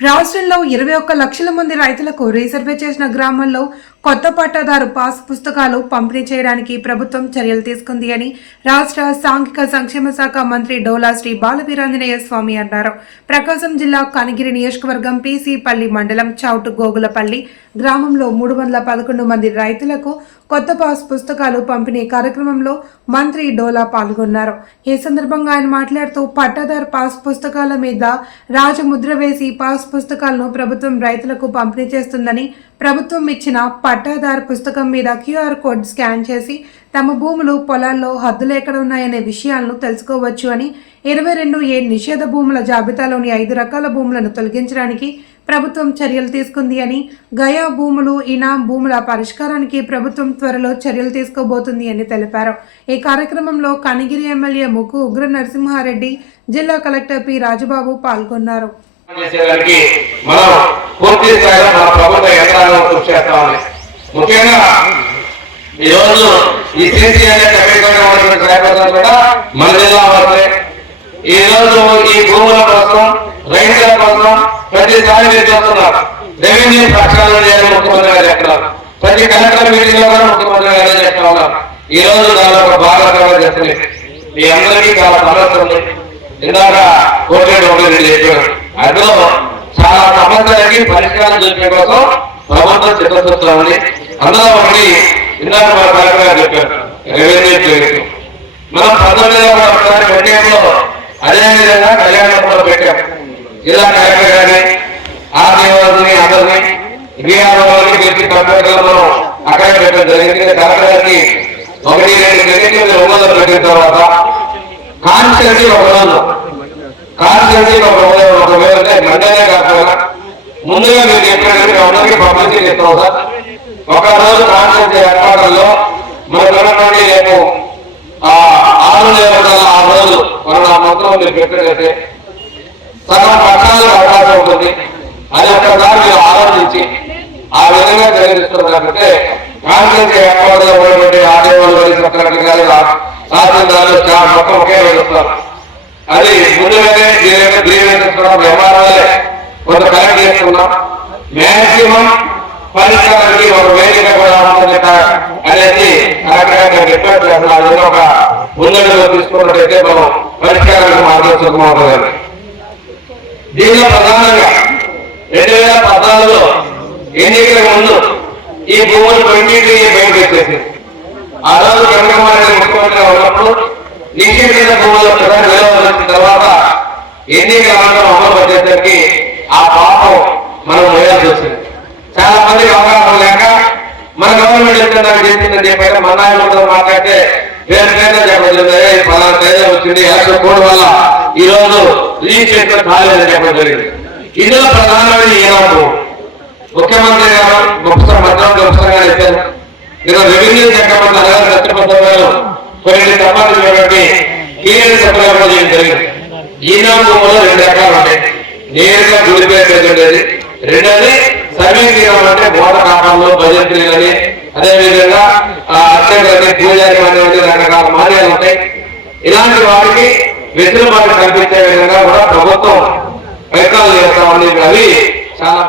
రాష్ట్రంలో ఇరవై ఒక్క లక్షల మంది రైతులకు రీసర్వే చేసిన గ్రామాల్లో కొత్త పట్టాదారు పాస్ పుస్తకాలు పంపిణీ చేయడానికి ప్రభుత్వం చర్యలు తీసుకుంది అని రాష్ట్ర సాంఘిక సంక్షేమ శాఖ మంత్రి డోలా శ్రీ బాలవీరాంజనేయ స్వామి అన్నారు. ప్రకాశం జిల్లా కనిగిరి నియోజకవర్గం పీసీపల్లి మండలం చౌటు గోగులపల్లి గ్రామంలో మూడు వందల పదకొండు మంది రైతులకు కొత్త పాస్ పుస్తకాలు పంపిణీ కార్యక్రమంలో మంత్రి డోలా పాల్గొన్నారు. ఈ సందర్భంగా ఆయన మాట్లాడుతూ పట్టాదారు పాస్ పుస్తకాల మీద రాజముద్ర వేసి పాస్ పుస్తకాలను ప్రభుత్వం రైతులకు పంపిణీ చేస్తుందని ప్రభుత్వం ఇచ్చిన పట్టాదారు పుస్తకం మీద క్యూఆర్ కోడ్ స్కాన్ చేసి తమ భూములు పొలాల్లో హద్దులు ఎక్కడ ఉన్నాయనే విషయాలను తెలుసుకోవచ్చు అని ఇరవై రెండు ఏ నిషేధ భూముల జాబితాలోని ఐదు రకాల భూములను తొలగించడానికి ప్రభుత్వం చర్యలు తీసుకుంది అని గయా భూములు ఇనాం భూముల పరిష్కారానికి ప్రభుత్వం త్వరలో చర్యలు తీసుకోబోతుంది అని తెలిపారు. ఈ కార్యక్రమంలో కనిగిరి ఎమ్మెల్యే ముక్కు ఉగ్ర నరసింహారెడ్డి జిల్లా కలెక్టర్ పి రాజుబాబు పాల్గొన్నారు. ముఖ్యంగా ఈ రోజు ఈ సిసి కూడా మన జిల్లా ఈ రోజు ఈ భూముల కోసం రైతుల కోసం ప్రతిసారి మీరు చేస్తున్నారు. రెవెన్యూ ప్రక్షాళన చేయాలని ముఖ్యమంత్రి గారు చెప్తున్నారు ప్రతి కలెక్టర్ మీటింగ్లో కూడా ముఖ్యమంత్రి గారు చెప్తా ఉన్నారు. ఈ రోజు దానిలో ఒక భాగంగా చేస్తుంది మీ అందరికీ చాలా సమస్య ఉంది. ఇందాక కోటేడు ఒకటి చెప్పారు. అందులో చాలా సమస్యలకి పరిష్కారం చూపే కోసం ప్రభుత్వం చిత్తశుద్ధమని అందులో ఒకటి ఇందాక మా కలెక్టర్ గారు చెప్పారు. రెవెన్యూ క్లినిక్ మనం పంతొమ్మిది వందల ఒకసారి పెట్టేయంలో అదే విధంగా కళ్యాణంలో పెట్టాం. జిల్లా కలెక్టర్ బీఆర్ఓ వారికి పెట్టి కంప్యూటర్లో పెట్టడం జరిగింది. ఒకటి రెండు ఒప్పందం పెట్టిన తర్వాత కాన్స్టెన్సీ ఒక రోజు. కాన్స్టెన్సీ ఒక రోజు ఒక వేళ మండలే కాకుండా ముందుగా మీరు చెప్పినట్టు అందరికీ పబ్లిసిటీ ఇస్తాం సార్. ఒక రోజు కాన్స్టెన్సీ ఏర్పాట్లలో మనకు రేపు ఆ ఆరు లేకుండా ఆ రోజు మనం ఆ మంత్రం మీరు పెట్టినట్లయితే సగం కాన్ఫరెన్స్ ఏర్పాటులో ఉన్నటువంటి ఆదేవాళ్ళు సెక్రటరీ గారు తహసీల్దారులు స్టాఫ్ మొత్తం ఒకే రోజు వస్తారు. అది ముందుగానే దీని గ్రీవెన్స్ వ్యవహారాలే. కొంత కలెక్ట్ చేస్తున్నాం మ్యాక్సిమం పరిష్కారానికి ఒక వేదిక కూడా ఉంటుంది అనేది కలెక్టర్ గారు రిక్వెస్ట్ చేస్తున్నారు అది ఒక ముందడుగు తీసుకున్నట్టయితే మనం పరిష్కారానికి మార్గం సుఖమవుతుంది దీనిలో ప్రధానంగా రెండు వేల పద్నాలుగులో ఎన్నికల ముందు ఈ భూములు కొన్నింటిని బయటకు వచ్చేసింది ఆ రోజు చంద్రబాబు నాయుడు ముఖ్యమంత్రిగా ఉన్నప్పుడు నిషేధిత భూముల ప్రధాన విలువ వచ్చిన తర్వాత ఎన్నికల అనంతరం అమలు వచ్చేసరికి ఆ పాపం మనం వేయాల్సి వచ్చింది చాలా మందికి అవగాహన లేక మన గవర్నమెంట్ ఎంత నాకు చేసిందని చెప్పారు మన నాయకులతో మాట్లాడితే వేరే పేద చెప్పలేదు పలానా తేదీ వచ్చింది ఎలక్షన్ కోడ్ వల్ల ఈ రోజు రిజిస్ట్రేషన్ కాలేదని చెప్పడం జరిగింది. ఇందులో ప్రధానమైన ఈనాడు ముఖ్యమంత్రి గారు నేను రెవెన్యూ శాఖ మంత్రి అలా సత్యపత్రాలు కొన్ని సంబంధించినటువంటి కీలక సభ్యులు చేయడం జరిగింది. ఈనాడు భూములో రెండు రకాలు ఉంటాయి. నేరుగా గుడిపేసేది ఉండేది. రెండోది సమీకరణం అంటే బోధ కాలంలో భజంతులు కానీ అదేవిధంగా అర్చకులని పూజారి అనేటువంటి రకరకాల మార్యాలు ఉంటాయి. ఇలాంటి వారికి వెసులుబాటు కల్పించే విధంగా కూడా ప్రభుత్వం ప్రయత్నాలు చేస్తామని అవి చాలా